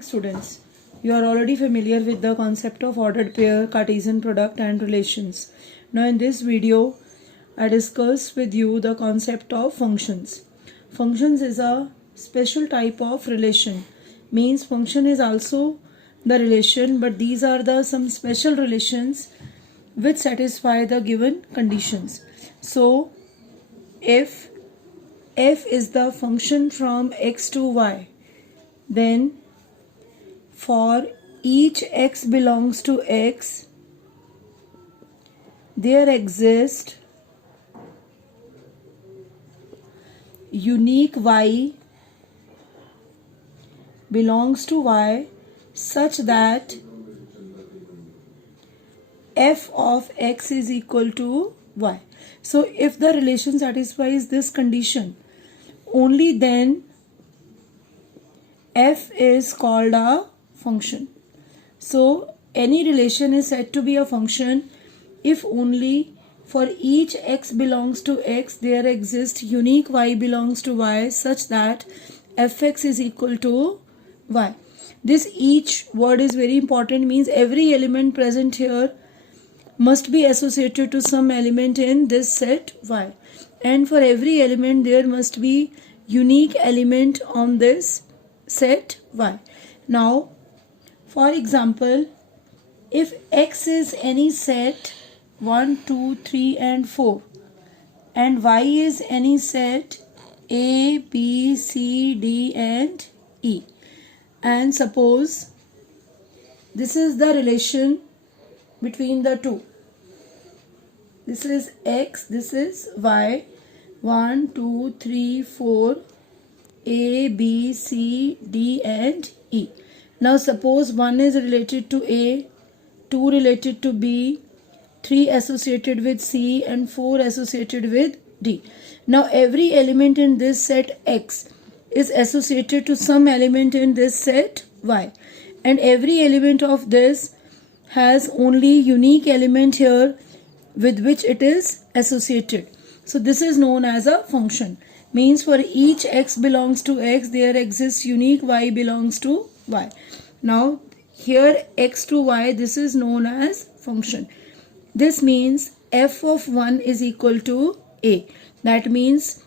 Morning students, you are already familiar with the concept of ordered pair, Cartesian product and relations. Now in this video, I discuss with you the concept of functions. Functions is a special type of relation. Means function is also the relation, but these are the some special relations which satisfy the given conditions. So if f is the function from x to y, then for each x belongs to x, there exists unique y belongs to y such that f of x is equal to y. So if the relation satisfies this condition, only then f is called a function. So any relation is said to be a function if only for each x belongs to x there exists unique y belongs to y such that fx is equal to y. This each word is very important, means every element present here must be associated to some element in this set y, and for every element there must be unique element on this set y. Now for example, if x is any set 1, 2, 3 and 4 and y is any set a, b, c, d and e, and suppose this is the relation between the two. This is x, this is y, 1, 2, 3, 4, a, b, c, d and e. Now suppose 1 is related to a, 2 related to b, 3 associated with c and 4 associated with d. Now every element in this set x is associated to some element in this set y, and every element of this has only unique element here with which it is associated. So this is known as a function. Means for each x belongs to x there exists unique y belongs to y. Now here x to y, this is known as function. This means f of 1 is equal to a. That means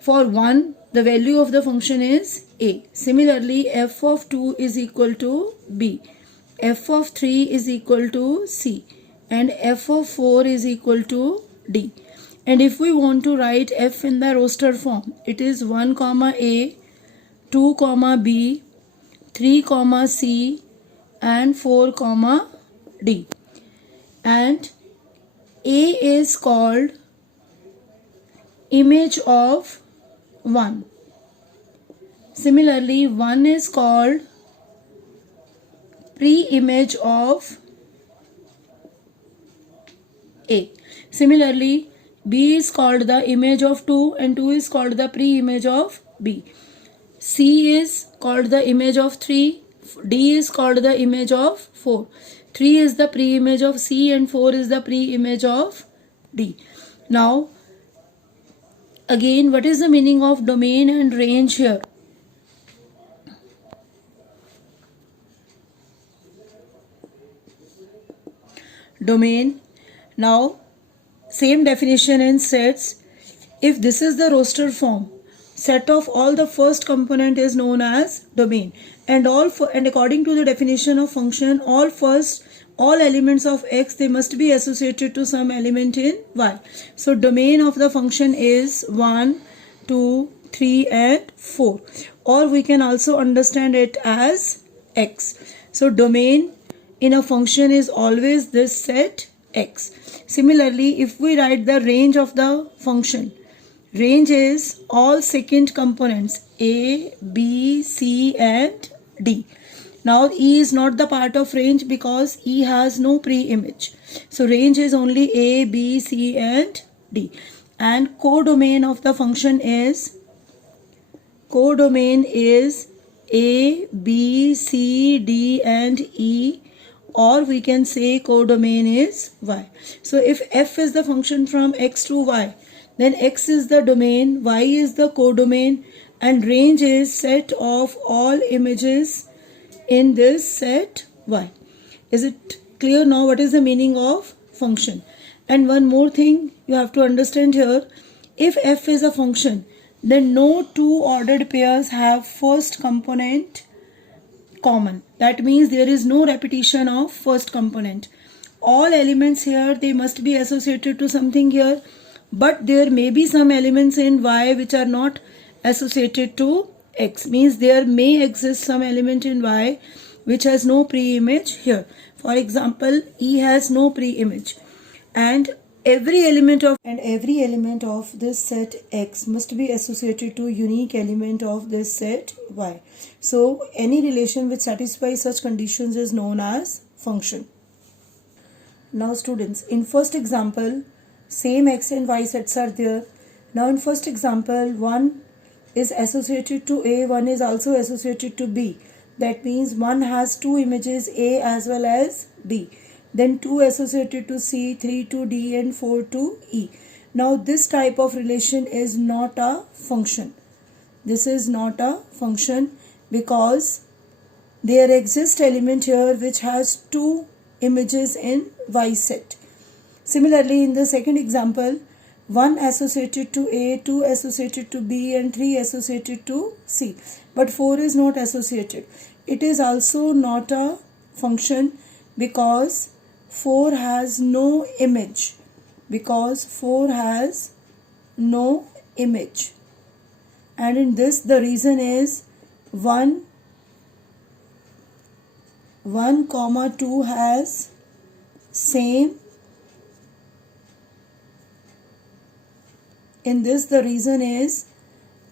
for 1 the value of the function is a. Similarly f of 2 is equal to b, f of 3 is equal to c and f of 4 is equal to d. And if we want to write f in the roster form, it is 1 comma a, 2 comma b, 3 comma c and 4 comma d. And a is called image of 1. Similarly 1 is called pre-image of a. Similarly b is called the image of 2 and 2 is called the pre-image of b. C is called the image of 3, D is called the image of 4. 3 is the pre-image of C and 4 is the pre-image of D. Now again, what is the meaning of domain and range here? Domain. Now same definition in sets. If this is the roster form, set of all the first component is known as domain, and according to the definition of function, all elements of x they must be associated to some element in y. So domain of the function is 1, 2, 3 and 4, or we can also understand it as x. So domain in a function is always this set x. Similarly, if we write the range of the function, range is all second components a, b, c and d. Now e is not the part of range because e has no pre-image. So range is only a, b, c and d. And codomain of the function is a, b, c, d and e, or we can say codomain is y. So if f is the function from x to y, then x is the domain, y is the codomain, and range is set of all images in this set y. Is it clear now what is the meaning of function? And one more thing you have to understand here, if f is a function, then no two ordered pairs have first component common. That means there is no repetition of first component. All elements here, they must be associated to something here, but there may be some elements in y which are not associated to x. Means there may exist some element in y which has no pre-image here. For example, E has no pre-image, and every element of this set X must be associated to unique element of this set Y. So any relation which satisfies such conditions is known as function. Now students, in first example, same X and Y sets are there. Now in first example, one is associated to A, one is also associated to B. That means one has two images, A as well as B. Then 2 associated to C, 3 to D and 4 to E. Now this type of relation is not a function. This is not a function because there exists element here which has two images in Y set. Similarly, in the second example, 1 associated to A, 2 associated to B and 3 associated to C. But 4 is not associated. It is also not a function because 4 has no image. Because 4 has no image. And in this the reason is 1, 2 has same. In this the reason is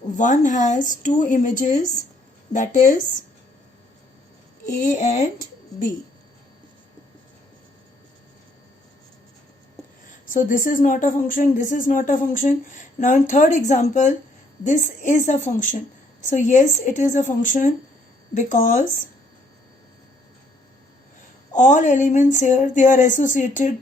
1 has two images, that is A and B. So this is not a function, this is not a function. Now in third example, this is a function. So yes, it is a function because all elements here, they are associated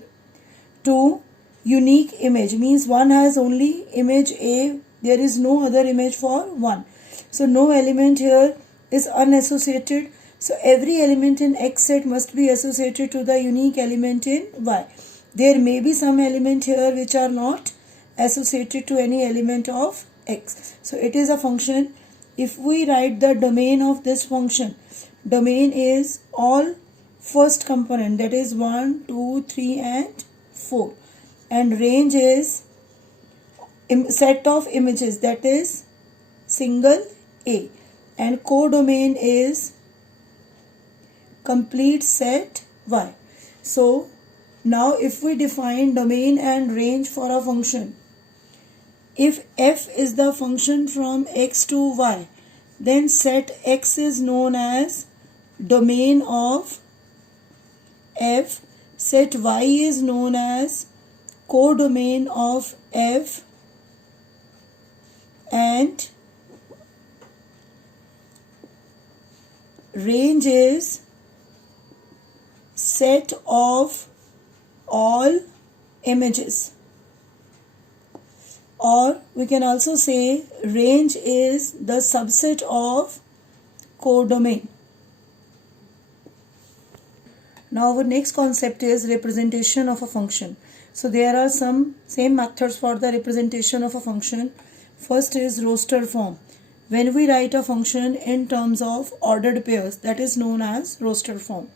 to unique image. Means one has only image A, there is no other image for 1. So no element here is unassociated. So every element in X set must be associated to the unique element in Y. There may be some element here which are not associated to any element of X. So it is a function. If we write the domain of this function, domain is all first component, that is 1, 2, 3 and 4. And range is set of images, that is single A. And codomain is complete set Y. So now if we define domain and range for a function, if f is the function from x to y, then set x is known as domain of f, set y is known as codomain of f, and range is set of all images. Or we can also say range is the subset of codomain. Now our next concept is representation of a function. So there are some same methods for the representation of a function. First is roster form. When we write a function in terms of ordered pairs, that is known as roster form.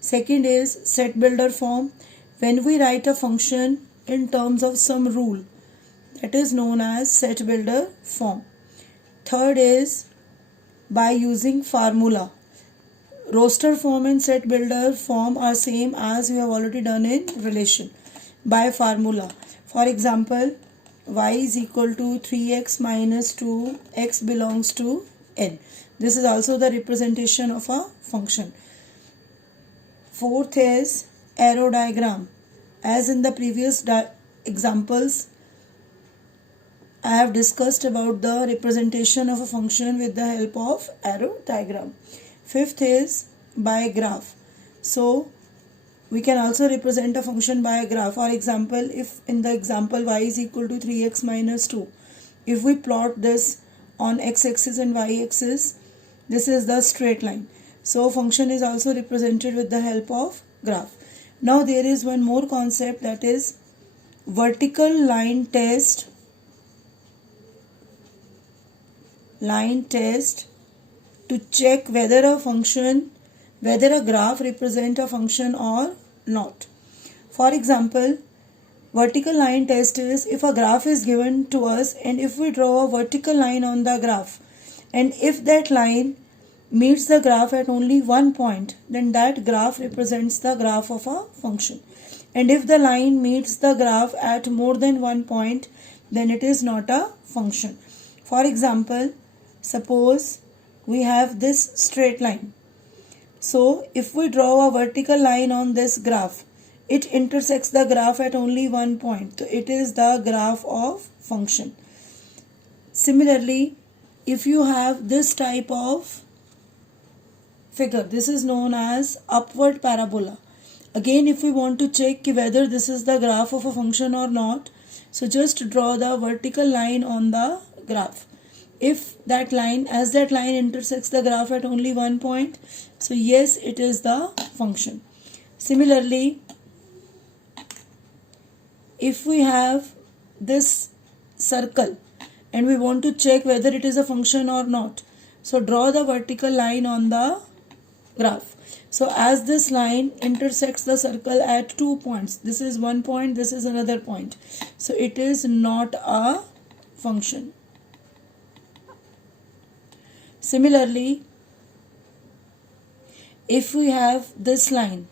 Second is set builder form. When we write a function in terms of some rule, that is known as set builder form. Third is by using formula. Roster form and set builder form are same as we have already done in relation, by formula. For example, y is equal to 3x minus 2, x belongs to n. This is also the representation of a function. Fourth is arrow diagram. As in the previous examples, I have discussed about the representation of a function with the help of arrow diagram. Fifth is by graph. So we can also represent a function by a graph. For example, if in the example y is equal to 3x minus 2, if we plot this on x-axis and y-axis, this is the straight line. So function is also represented with the help of graph. Now there is one more concept, that is vertical line test. Line test to check whether a graph represents a function or not. For example, vertical line test is if a graph is given to us and if we draw a vertical line on the graph, and if that line meets the graph at only one point, then that graph represents the graph of a function. And if the line meets the graph at more than one point, then it is not a function. For example, suppose we have this straight line. So if we draw a vertical line on this graph, it intersects the graph at only one point. So it is the graph of function. Similarly, if you have this type of figure, this is known as upward parabola. Again, if we want to check whether this is the graph of a function or not, so just draw the vertical line on the graph. If that line, as that line intersects the graph at only one point, so yes, it is the function. Similarly, if we have this circle and we want to check whether it is a function or not, so draw the vertical line on the graph. So as this line intersects the circle at 2 points, this is one point, this is another point, so it is not a function. Similarly, if we have this line,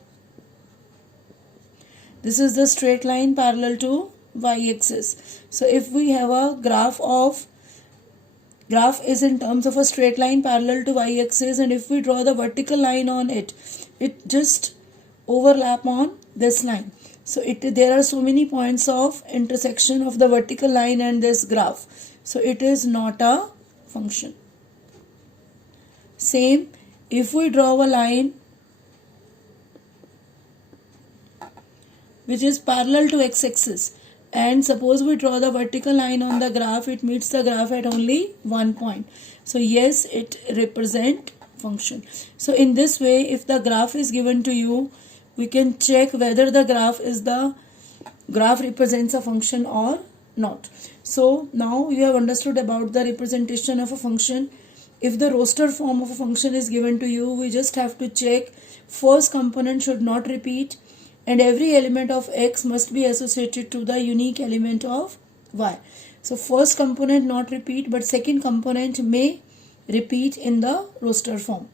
this is the straight line parallel to y-axis. So if we have a graph is in terms of a straight line parallel to y-axis, and if we draw the vertical line on it, it just overlap on this line. So there are so many points of intersection of the vertical line and this graph. So it is not a function. Same, if we draw a line which is parallel to x-axis, and suppose we draw the vertical line on the graph, it meets the graph at only one point. So yes, it represents function. So in this way, if the graph is given to you, we can check whether the graph represents a function or not. So now you have understood about the representation of a function. If the roster form of a function is given to you, we just have to check first component should not repeat, and every element of x must be associated to the unique element of y. So first component not repeat, but second component may repeat in the roster form.